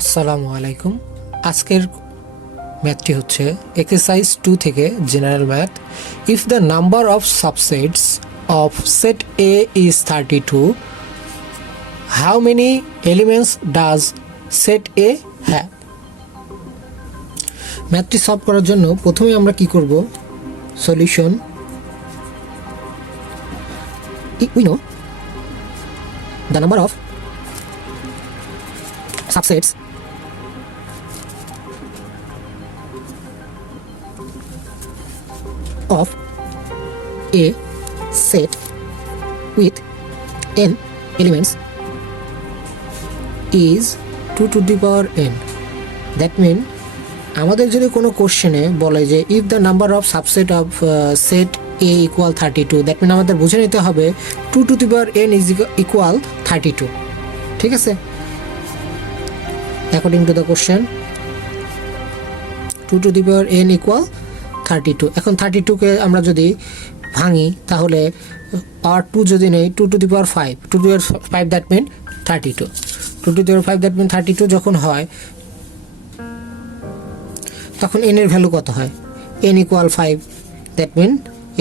আসসালামু আলাইকুম। আজকের ম্যাথটি হচ্ছে এক্সারসাইজ 2 থেকে general math. If the number of subsets of set A is 32, how many elements does set A have? ম্যাথটি solve করার জন্য প্রথমে আমরা কি করব? Solution. We know the number of subsets of a set with n elements is 2 to the power n. That means আমাদের যদি কোনো কোশ্চেনে বলে যে if the number of subset of set A equal 32, that mean আমাদের বুঝে নিতে হবে 2 to the power n is equal 32। ঠিক আছে, according to the question 2 to the power n equal 32। এখন 32 কে আমরা যদি ভাঙি তাহলে আর 2 যদি নেই 2 to the power 5, 2 to the power 5 that mean 32, 2 to the power 5 that mean 32 যখন হয় তখন n এর ভ্যালু কত হয়? n equal 5, that mean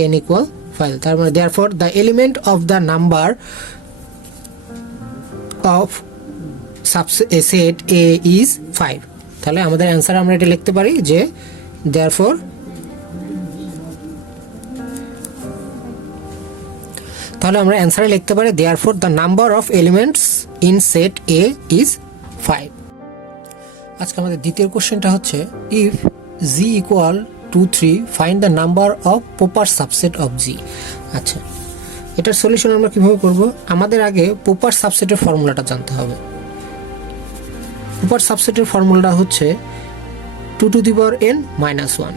n equal 5। তার মানে therefore the element of the number of set A is 5। তাহলে আমাদের অ্যান্সার আমরা এটা লিখতে পারি যে therefore তাহলে আমরা অ্যান্সারে লিখতে পারি therefore the number of elements in set A is 5। আজকে আমাদের দ্বিতীয় কোশ্চেনটা হচ্ছে if g equal to 3 find the number of proper subset of g। আচ্ছা, এটার সলিউশন আমরা কিভাবে করব? আমাদের আগে প্রপার সাবসেটের ফর্মুলাটা জানতে হবে। প্রপার সাবসেটের ফর্মুলাটা হচ্ছে 2 to the power n minus 1।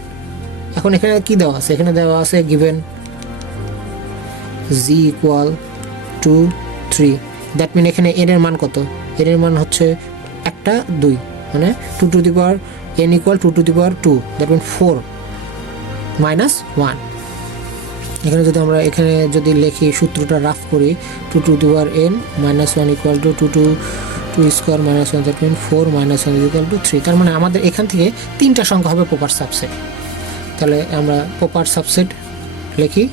এখন এখানে কি দেওয়া আছে? এখানে দেওয়া আছে given g equal to 3, that mean এখানে n এর মান কত? n এর মান হচ্ছে একটা 2, মানে 2 to the power n equal 2 to the power 2, that mean 4 minus 1। এখানে যদি আমরা এখানে যদি লিখি সূত্রটা রাফ করি 2 to the power n minus 1 equal to 2 square minus 1, that mean 4 minus 1 equal to 3। তার মানে আমাদের এখান থেকে তিনটা সংখ্যা হবে প্রপার সাবসেট। তাহলে আমরা প্রপার সাবসেট লিখি,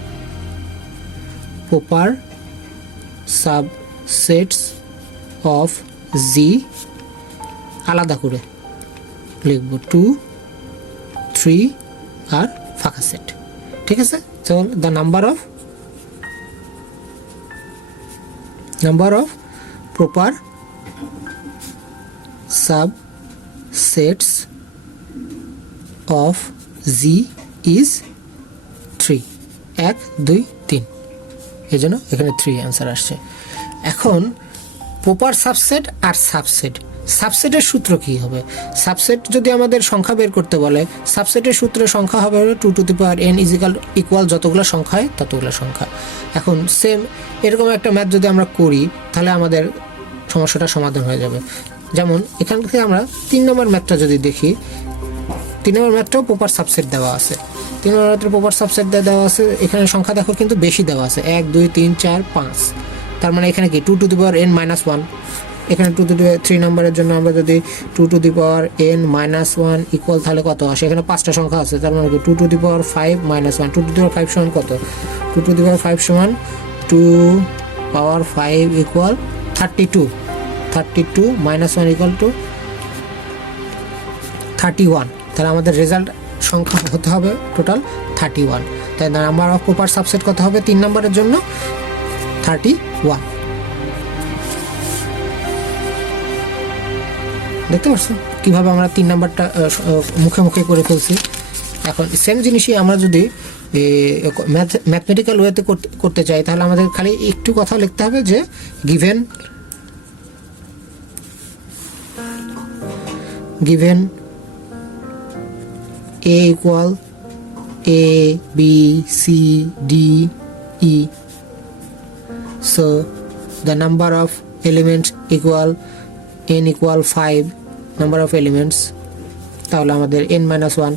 প্রপার সাবসেটস অফ জি আলাদা করে লিখব 2, 3 আর ফাঁকা সেট। ঠিক আছে, so the number of proper subsets of Z is 3, 1 2 3, এই জন্য এখানে 3 অ্যান্সার আসছে। এখন প্রপার সাবসেট আর সাবসেটের সূত্র কি হবে? সাবসেট যদি আমাদের সংখ্যা বের করতে বলে, সাবসেটের সূত্রের সংখ্যা হবে 2 to the power n equal যতগুলো সংখ্যা হয় ততগুলো সংখ্যা। এখন সেম এরকম একটা ম্যাথ যদি আমরা করি তাহলে আমাদের সমস্যাটা সমাধান হয়ে যাবে। যেমন এখান থেকে আমরা 3 নম্বর ম্যাথটা যদি দেখি, 3 নম্বর ম্যাথটাও প্রপার সাবসেট দেওয়া আছে। 3 নম্বর ম্যাথের প্রপার সাবসেট দেওয়া আছে, এখানে সংখ্যা দেখো কিন্তু বেশি দেওয়া আছে 1 2 3 4 5। তার মানে এখানে কি 2 to the power n minus 1, এখানে 2 to the power 3 নম্বরের জন্য আমরা যদি 2 to the power n minus 1 equal তাহলে কত আসে? এখানে 5টা সংখ্যা আছে, তার মানে 2 to the power 5 minus 1, 2 to the power 5 সমান কত? 2 to the power 5 সমান 2 power 5 equal 32, 32 minus 1 equal to 31। তাহলে আমাদের রেজাল্ট সংখ্যা হতে হবে টোটাল 31। তাই নাম্বার অফ প্রপার সাবসেট কত হবে 3 নম্বরের জন্য? 31। দেখতে পাচ্ছেন কিভাবে আমরা 3 নাম্বারটা মুখে মুখে করে ফেলছি। এখন সেম জিনিসই আমরা যদি ম্যাথমেটিক্যাল ওয়েতে করতে চাই তাহলে আমাদের খালি একটু কথা লিখতে হবে যে given a equal a b c d e, so the number of elements equal n equal 5 number of elements। তাহলে আমাদের n minus 1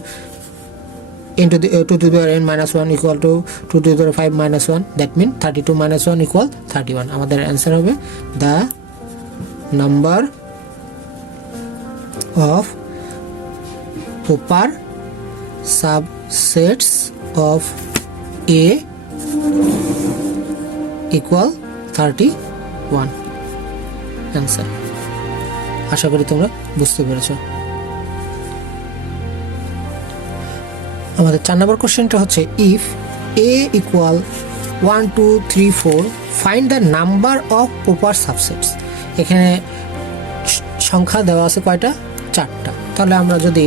into the 2 to the power n minus 1 equal to 2 to the power 5 minus 1, that mean 32 minus 1 equal 31। আমাদের answer হবে the number of proper subsets of A equal 31 answer. আশা করি তোমরা বুঝতে পেরেছো। আমাদের 4 নম্বর কোশ্চেনটা হচ্ছে if A equal 1 2 3 4 find the number of proper subsets. এখানে সংখ্যা দেওয়া আছে কয়টা? 4টা। তাহলে আমরা যদি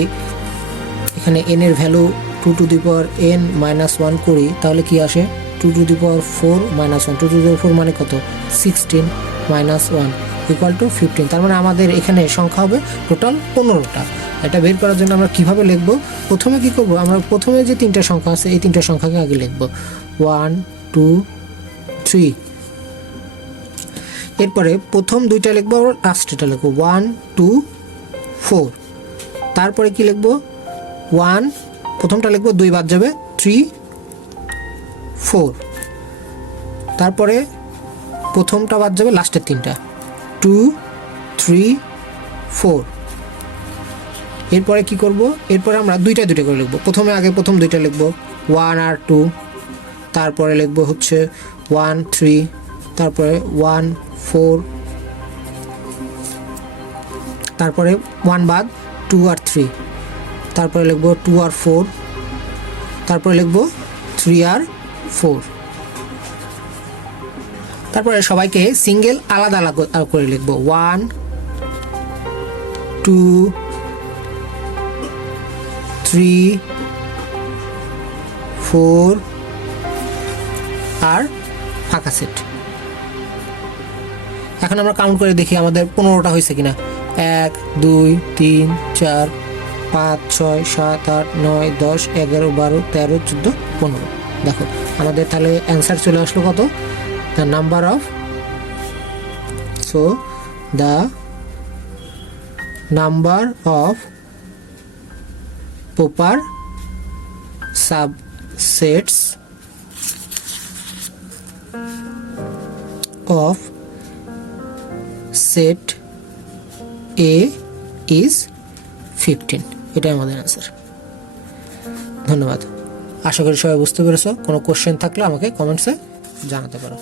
এখানে n এর value 2 to the power n minus 1 করি তাহলে কি আসে? 2 to the power 4 minus 1, 2 to the power 4 মানে কত? 16 মাইনাস 1 ইকুয়াল টু 15। তার মানে আমাদের এখানে সংখ্যা হবে টোটাল 15টা। এটা বের করার জন্য আমরা কিভাবে লিখব? প্রথমে কি করব? আমরা প্রথমে যে 3টা সংখ্যা আছে এই 3টা সংখ্যাকে আগে লিখব 1 2 3। এরপরে প্রথম 2টা লিখবো, আর লাস্টেটা লিখবো 1 2 4। তারপরে কি লিখবো? 1 প্রথমটা লিখবো, 2 বাদ যাবে, 3 4। তারপরে প্রথমটা বাদ যাবে, লাস্টের 3টা 2 3 4। এরপরে কি করব? এরপরে আমরা 2টা করে লিখবো। প্রথমে আগে প্রথম 2টা লিখবো 1 আর 2। তারপরে লিখবো হচ্ছে 1 3, তারপরে 1 4, তারপরে 1 বাদ 2 আর 3, তারপরে লিখবো 2 আর 4, তারপরে লিখবো 3 আর 4। তারপরে সবাইকে সিঙ্গেল আলাদা আলাদা করে লিখবো 1 2 3 4 আর ফাঁকা সেট। এখন আমরা কাউন্ট করে দেখি আমাদের 15টা হয়েছে কিনা। 1 2 3 4 5 6 7 8 9 10 11 12 13 14 15। দেখো আমাদের তাহলে অ্যান্সার চলে আসলো কত? The number of, so the number of proper subsets of set A is 15। এটাই আমাদের অ্যান্সার। ধন্যবাদ। আশা করি সবাই বুঝতে পেরেছো। কোনো কোশ্চেন থাকলে আমাকে কমেন্টসে জানাতে পারো।